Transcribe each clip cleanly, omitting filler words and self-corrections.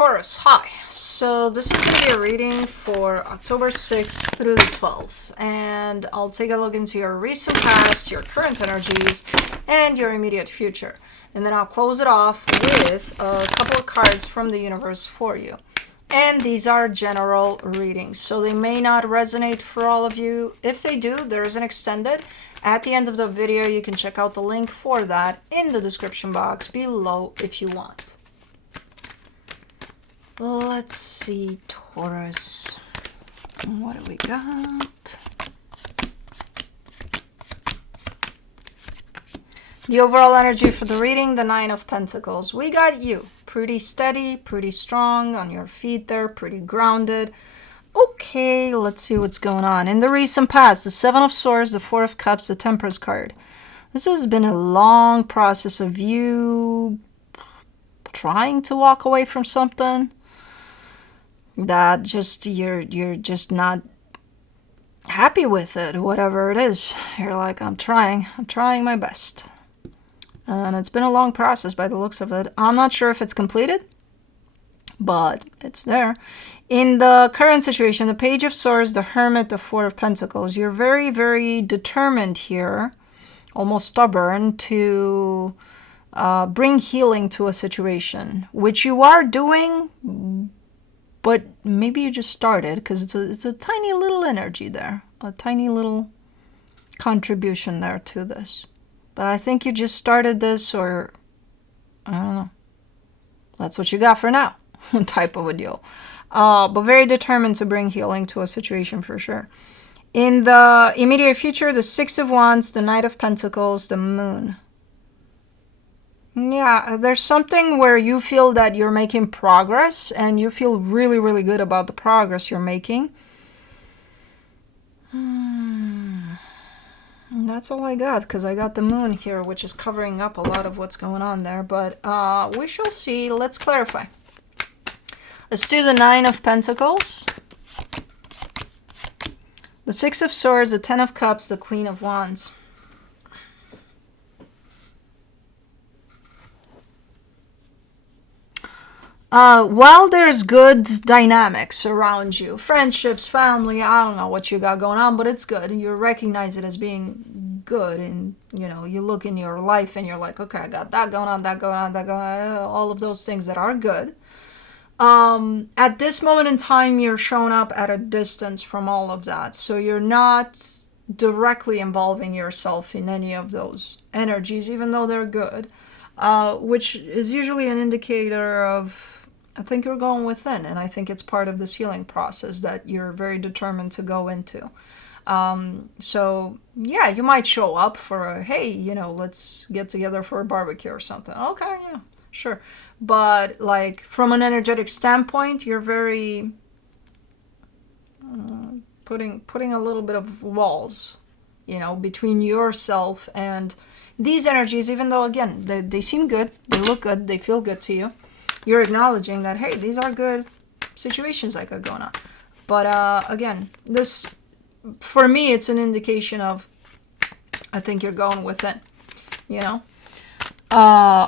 Taurus, hi. So this is going to be a reading for October 6th through the 12th. And I'll take a look into your recent past, your current energies, and your immediate future. And then I'll close it off with a couple of cards from the universe for you. And these are general readings, so they may not resonate for all of you. If they do, there is an extended. At the end of the video, you can check out the link for that in the description box below if you want. Let's see, Taurus. What do we got? The overall energy for the reading, the Nine of Pentacles. We got you. Pretty steady, pretty strong on your feet there, pretty grounded. Okay, let's see what's going on. In the recent past, the Seven of Swords, the Four of Cups, the Temperance card. This has been a long process of you trying to walk away from something that just you're just not happy with it, whatever it is. You're like, I'm trying my best. And it's been a long process by the looks of it. I'm not sure if it's completed, but it's there. In the current situation, the Page of Swords, the Hermit, the Four of Pentacles, you're very, very determined here, almost stubborn, to bring healing to a situation, which you are doing, but maybe you just started, because it's a tiny little energy there, a tiny little contribution there to this. But I think you just started this, or I don't know. That's what you got for now, type of a deal. But very determined to bring healing to a situation for sure. In the immediate future, the Six of Wands, the Knight of Pentacles, the Moon. Yeah, there's something where you feel that you're making progress and you feel really, really good about the progress you're making. That's all I got, because I got the Moon here, which is covering up a lot of what's going on there. But we shall see. Let's clarify. Let's do the Nine of Pentacles, the Six of Swords, the Ten of Cups, the Queen of Wands. While there's good dynamics around you, friendships, family, I don't know what you got going on, but it's good. And you recognize it as being good. And, you know, you look in your life and you're like, okay, I got that going on, that going on, that going on, all of those things that are good. At this moment in time, you're showing up at a distance from all of that. So you're not directly involving yourself in any of those energies, even though they're good, which is usually an indicator of, I think you're going within, and I think it's part of this healing process that you're very determined to go into. So yeah, you might show up for a, hey, you know, let's get together for a barbecue or something. Okay, yeah, sure. But like from an energetic standpoint, you're very putting a little bit of walls, you know, between yourself and these energies, even though, again, they seem good, they look good, they feel good to you. You're acknowledging that, hey, these are good situations I got going on. But again, this, for me, it's an indication of, I think you're going within, you know,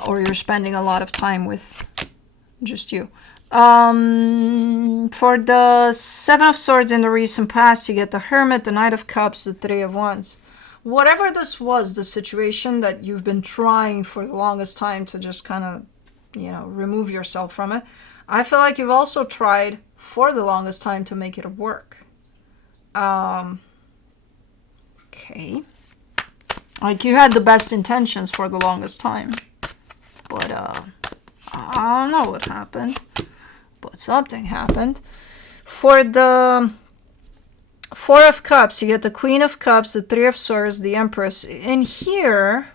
or you're spending a lot of time with just you. For the Seven of Swords in the recent past, you get the Hermit, the Knight of Cups, the Three of Wands. Whatever this was, the situation that you've been trying for the longest time to just kind of, you know, remove yourself from it, I feel like you've also tried for the longest time to make it work. Okay. Like you had the best intentions for the longest time. But, I don't know what happened. But something happened. For the Four of Cups, you get the Queen of Cups, the Three of Swords, the Empress. In here,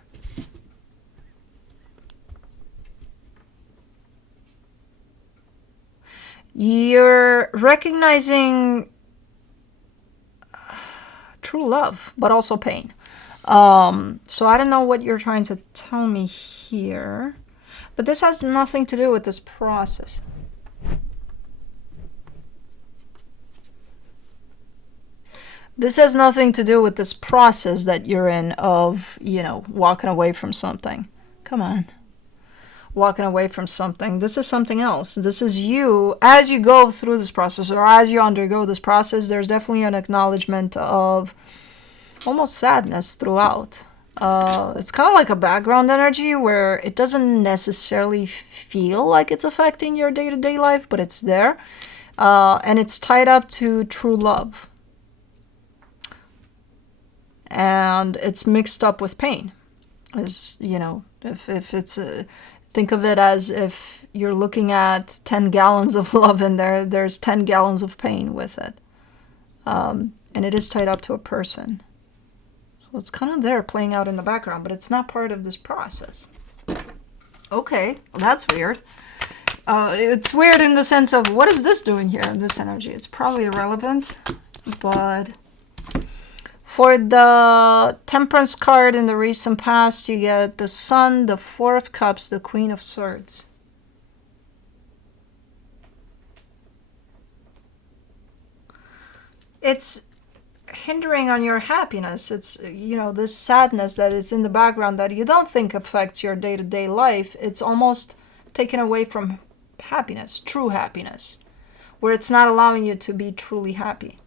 you're recognizing true love, but also pain. So I don't know what you're trying to tell me here, but this has nothing to do with this process. This has nothing to do with this process that you're in of, you know, walking away from something. Come on. walking away from something. This is something else. This is you. As you go through this process, or as you undergo this process, there's definitely an acknowledgement of almost sadness throughout. It's kind of like a background energy where it doesn't necessarily feel like it's affecting your day-to-day life, but it's there. And it's tied up to true love. And it's mixed up with pain. As you know, if it's think of it as if you're looking at 10 gallons of love in there, there's 10 gallons of pain with it. And it is tied up to a person. So it's kind of there playing out in the background, but it's not part of this process. Okay, well, that's weird. It's weird in the sense of, what is this doing here in this energy? It's probably irrelevant, but for the Temperance card in the recent past, you get the Sun, the Four of Cups, the Queen of Swords. It's hindering on your happiness. It's, this sadness that is in the background that you don't think affects your day-to-day life. It's almost taken away from happiness, true happiness, where it's not allowing you to be truly happy,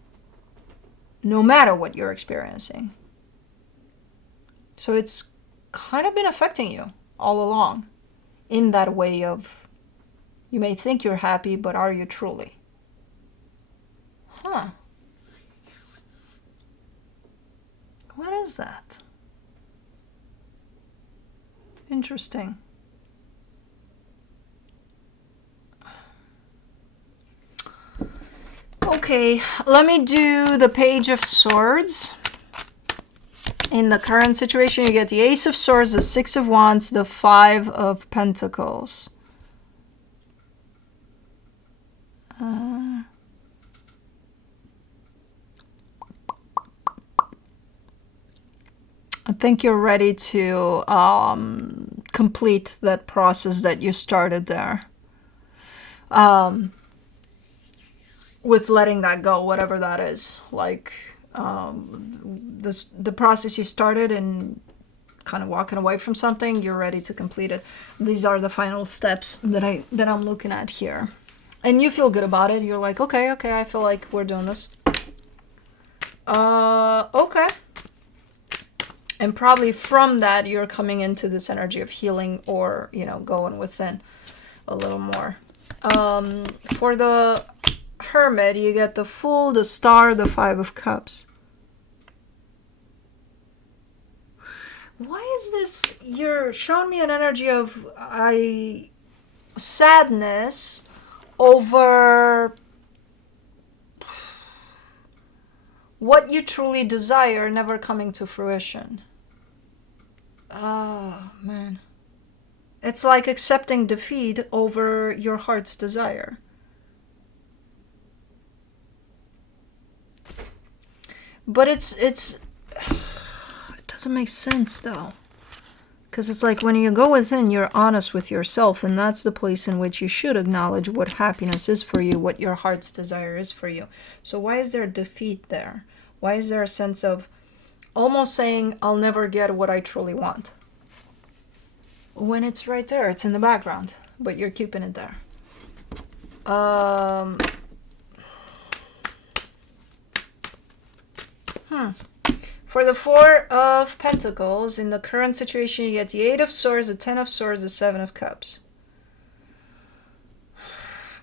no matter what you're experiencing. So it's kind of been affecting you all along in that way of, you may think you're happy, but are you truly? Huh. What is that? Interesting. Okay, let me do the Page of Swords. In the current situation, you get the Ace of Swords, the Six of Wands, the Five of Pentacles. I think you're ready to complete that process that you started there. With letting that go, whatever that is. Like the process you started and kind of walking away from something, you're ready to complete it. These are the final steps that I'm looking at here. And you feel good about it. You're like, okay, I feel like we're doing this. Okay. And probably from that, you're coming into this energy of healing or, going within a little more. For the Hermit, you get the Fool, the Star, the Five of Cups. Why is this? You're showing me an energy of sadness over what you truly desire never coming to fruition. Oh, man. It's like accepting defeat over your heart's desire. But it doesn't make sense, though. Because it's like when you go within, you're honest with yourself, and that's the place in which you should acknowledge what happiness is for you, what your heart's desire is for you. So why is there defeat there? Why is there a sense of almost saying, I'll never get what I truly want? When it's right there, it's in the background, but you're keeping it there. For the Four of Pentacles, in the current situation, you get the Eight of Swords, the Ten of Swords, the Seven of Cups.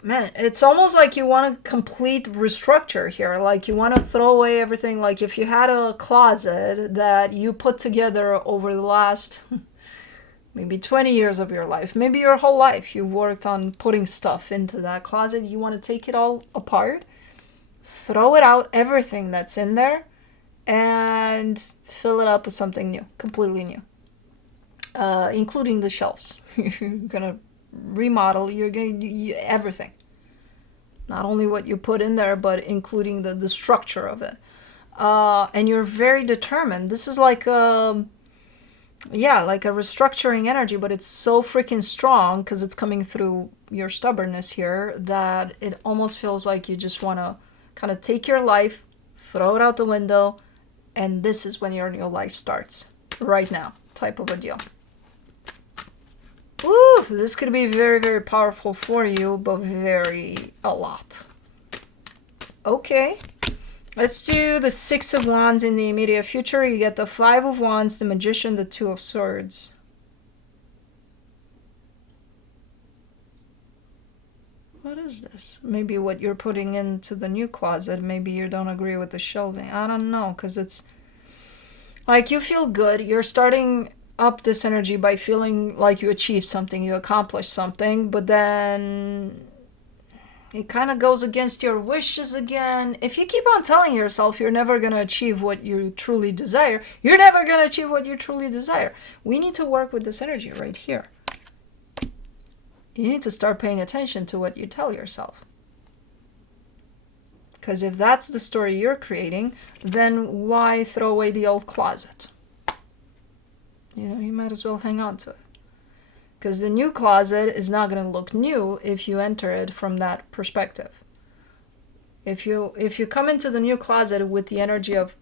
Man, it's almost like you want a complete restructure here. Like you want to throw away everything. Like if you had a closet that you put together over the last maybe 20 years of your life, maybe your whole life, you've worked on putting stuff into that closet. You want to take it all apart, throw it out, everything that's in there, and fill it up with something new, completely new, including the shelves. You're gonna remodel. You're gonna everything, not only what you put in there, but including the structure of it. And you're very determined. This is like like a restructuring energy, but it's so freaking strong because it's coming through your stubbornness here that it almost feels like you just want to kind of take your life, throw it out the window, and this is when your new life starts. Right now, type of a deal. Ooh, this could be very, very powerful for you, but a lot. Okay. Let's do the Six of Wands in the immediate future. You get the Five of Wands, the Magician, the Two of Swords. What is this? Maybe what you're putting into the new closet. Maybe you don't agree with the shelving. I don't know, because it's like you feel good. You're starting up this energy by feeling like you achieved something, you accomplished something, but then it kind of goes against your wishes again. If you keep on telling yourself you're never going to achieve what you truly desire, you're never going to achieve what you truly desire. We need to work with this energy right here. You need to start paying attention to what you tell yourself. Because if that's the story you're creating, then why throw away the old closet? You know, you might as well hang on to it. Because the new closet is not going to look new if you enter it from that perspective. If you come into the new closet with the energy of,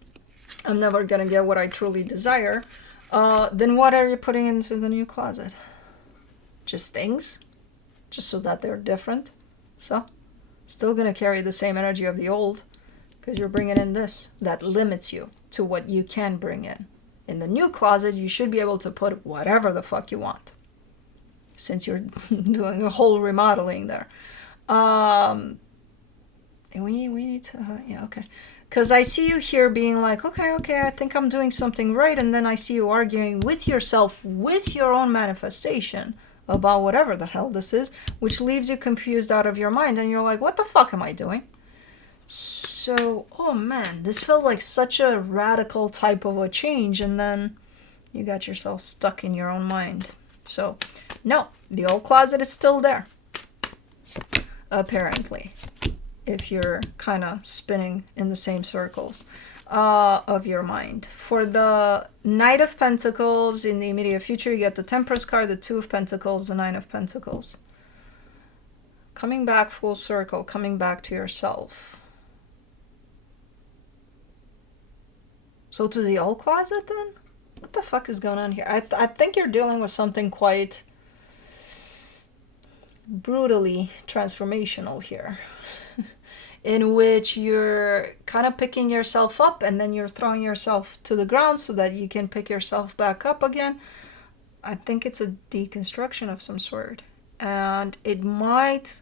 I'm never going to get what I truly desire, then what are you putting into the new closet? Just things? Just so that they're different? So, still going to carry the same energy of the old, because you're bringing in this that limits you to what you can bring in. In the new closet, you should be able to put whatever the fuck you want, since you're doing a whole remodeling there. And we need to, yeah, okay. Because I see you here being like, okay, I think I'm doing something right. And then I see you arguing with yourself, with your own manifestation about whatever the hell this is, which leaves you confused out of your mind. And you're like, what the fuck am I doing? So, oh man, this felt like such a radical type of a change. And then you got yourself stuck in your own mind. So, no, the old closet is still there. Apparently. If you're kind of spinning in the same circles of your mind. For the Knight of Pentacles in the immediate future, you get the Temperance card, the Two of Pentacles, the Nine of Pentacles. Coming back full circle, coming back to yourself. So to the old closet then? What the fuck is going on here? I think you're dealing with something quite brutally transformational here. In which you're kind of picking yourself up and then you're throwing yourself to the ground so that you can pick yourself back up again. I think it's a deconstruction of some sort. And it might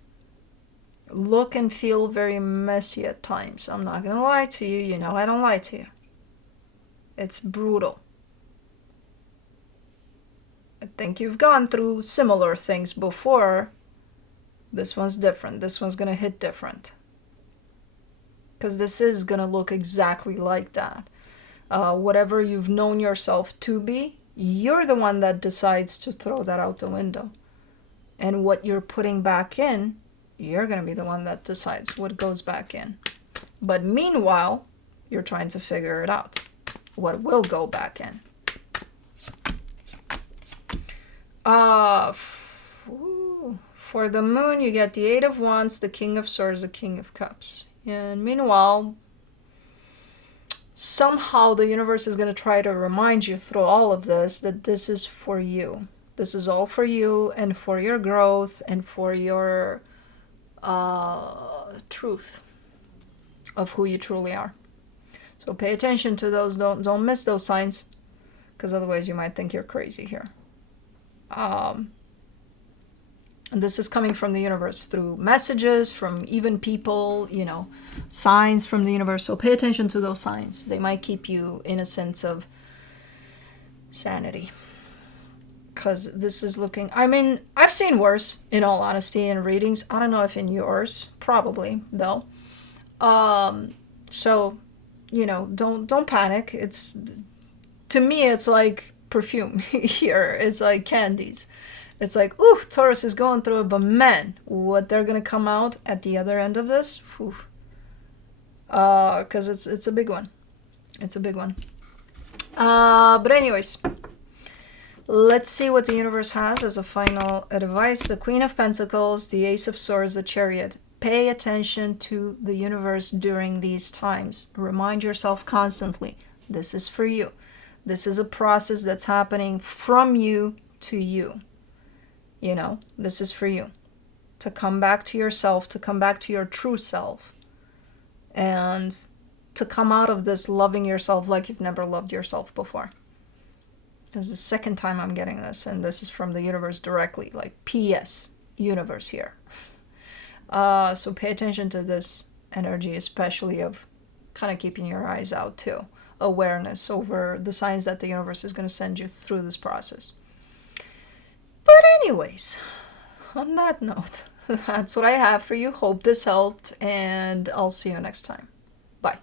look and feel very messy at times. I'm not going to lie to you. You know I don't lie to you. It's brutal. I think you've gone through similar things before. This one's different. This one's going to hit different. Because this is going to look exactly like that. Whatever you've known yourself to be, you're the one that decides to throw that out the window. And what you're putting back in, you're going to be the one that decides what goes back in. But meanwhile, you're trying to figure it out. What will go back in. For the Moon, you get the Eight of Wands, the King of Swords, the King of Cups. And meanwhile, somehow the universe is going to try to remind you through all of this that this is for you. This is all for you and for your growth and for your truth of who you truly are. So pay attention to those. Don't miss those signs, because otherwise you might think you're crazy here. And this is coming from the universe through messages from even people, you know, signs from the universe. So pay attention to those signs. They might keep you in a sense of sanity. Because this is looking, I mean, I've seen worse, in all honesty, in readings. I don't know if in yours, probably, though. So, you know, don't panic. To me, it's like perfume here. It's like candies. It's like, ooh, Taurus is going through it, but man, what they're going to come out at the other end of this, because it's a big one. It's a big one. But anyways, let's see what the universe has as a final advice. The Queen of Pentacles, the Ace of Swords, the Chariot. Pay attention to the universe during these times. Remind yourself constantly, this is for you. This is a process that's happening from you to you. You know, this is for you. To come back to yourself, to come back to your true self, and to come out of this loving yourself like you've never loved yourself before. This is the second time I'm getting this, and this is from the universe directly, like P.S. universe here. So pay attention to this energy, especially of kind of keeping your eyes out too. Awareness over the signs that the universe is going to send you through this process. But anyways, on that note, that's what I have for you. Hope this helped, and I'll see you next time. Bye.